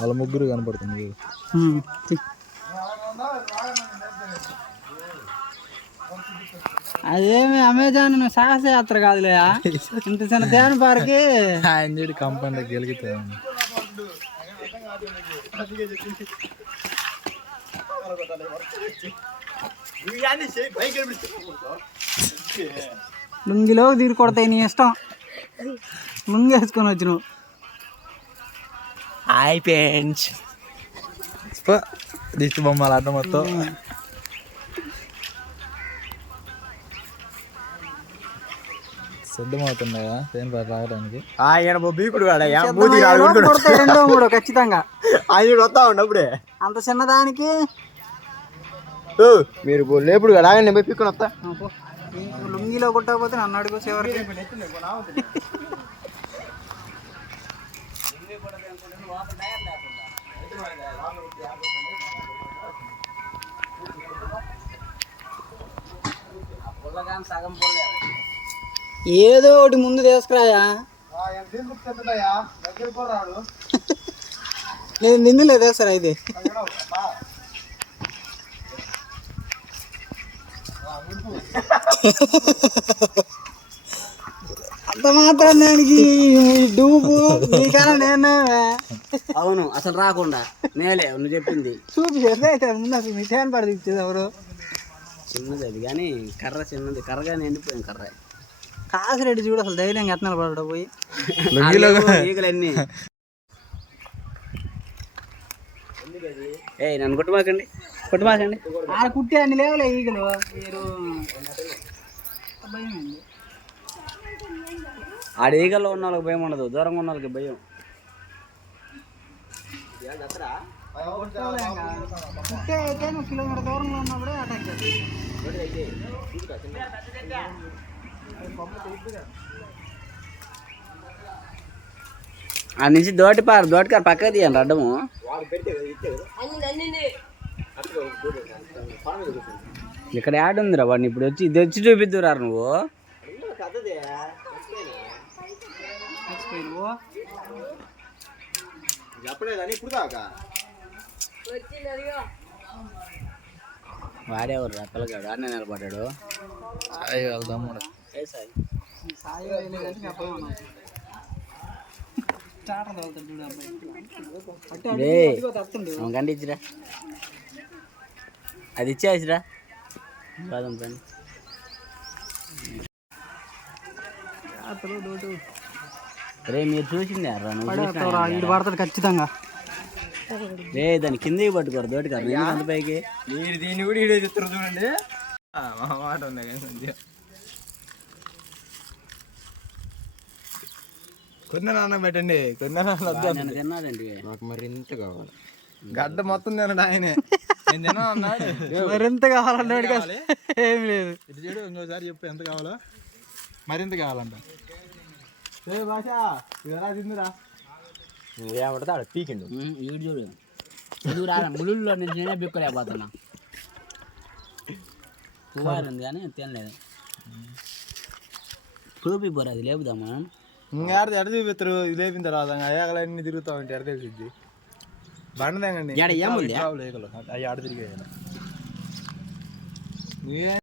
వాళ్ళ ముగ్గురు కనపడుతుంది. అదేమి అమెజాన్ సాహసయాత్ర కాదులే, ఇంత చిన్న ధ్యాన పార్కి ఆయన కంపెనీ గెలుగుతా. లుంగిలో తీరు కొడతాయి నీ ఇష్టం. లుంగి వేసుకొని వచ్చి నువ్వు దిష్టి బొమ్మలు అడ్డం మొత్తం. సిద్ధమవుతున్నాయా దేని పని రావడానికి? ఆయన బీకుడు రెండో మూడో ఖచ్చితంగా ఆయన వస్తా ఉండప్పుడే అంత చిన్నదానికి. మీరు లేపుడు కదా ఆయన పిక్కుని వస్తా. లుంగిలో కొట్టకపోతే నన్ను అడుగు చివరికి. ఏదో ఒకటి ముందు తీసుకురాయా. నేను నిన్ను లేదా సార్ అయితే అంత మాత్రం దానికి డూపు నీకన్నా నేనే. అవును, అసలు రాకుండా నేలే నువ్వు చెప్పింది. చూపి అయితే ముందు అసలు మీ ఫ్యాన్ పడి ఇచ్చేది ఎవరు? చిన్నది అది కానీ కర్ర చిన్నది, కర్రగానే ఎండిపోయింది కర్ర. కాసిరెడ్డి చూడు అసలు ధైర్యంగా ఎత్తనాలు పడడం పోయి ఈగలన్నీ. నన్ను కొట్టుమాకండి, కొట్టుమాకండి. ఆడ కుట్టే అన్ని లేవలే ఈగలు. మీరు భయం అండి. ఆడ ఈగల్లో ఉన్న వాళ్ళకి భయం ఉండదు, దూరంగా ఉన్న వాళ్ళకి భయం. కుట్టే అయితే నువ్వు కిలోమీటర్ దూరంలో ఉన్నప్పుడే అటాక్ చేస్తావు. ఆ నుంచి దోటికారు పక్కకు తీయండి అడ్డము. ఇక్కడ యాడ్ ఉందిరా వాడిని ఇప్పుడు వచ్చి ఇది వచ్చి చూపిద్దురా నువ్వు. వాడేవారు పిల్లగాడు ఆడనే నిలబడ్డాడు. గంట ఇచ్చిరా, అది ఇచ్చేసిరా బాదం పని. రే మీరు చూసిందే పడతాడు ఖచ్చితంగా. రే దాన్ని కిందకి పట్టుకోరు దోటికారు అంత పైకి. మీరు దీన్ని కూడా వీడియో చెప్తారు చూడండి. మాట ఉంది కానీ కొన్ని నాన్న పెట్టండి, కొన్ని తిన్నాడండి. నాకు మరి ఇంత కావాలి. గడ్డ మొత్తం తినడు ఆయనే. నేను తిన్నా అన్నాడు. మరింత కావాలన్నాడు. ఏం లేదు. ఇది చూడు ఇంకోసారి చెప్పు ఎంత కావాలో. మరింత కావాలంట. భాష ఇవరా తిందురా. ఏమంటే ఆడ పీకిండు. వీడు చూడు చదువు రా ముళ్ళుల్లో నుంచి నేనే బిక్కలేకపోతున్నా. పువ్వారు ఉంది కానీ తినలేదు. చూపి పోరు అది లేపుదామా. ఇంకా ఎడ చూపిస్తారు. ఇది లేపిన తర్వాత ఏగలన్నీ తిరుగుతా ఉంటే ఎడ తెలిసిద్ది. బండదేంగండి ఏముంది అవి ఆడ తిరిగాయి.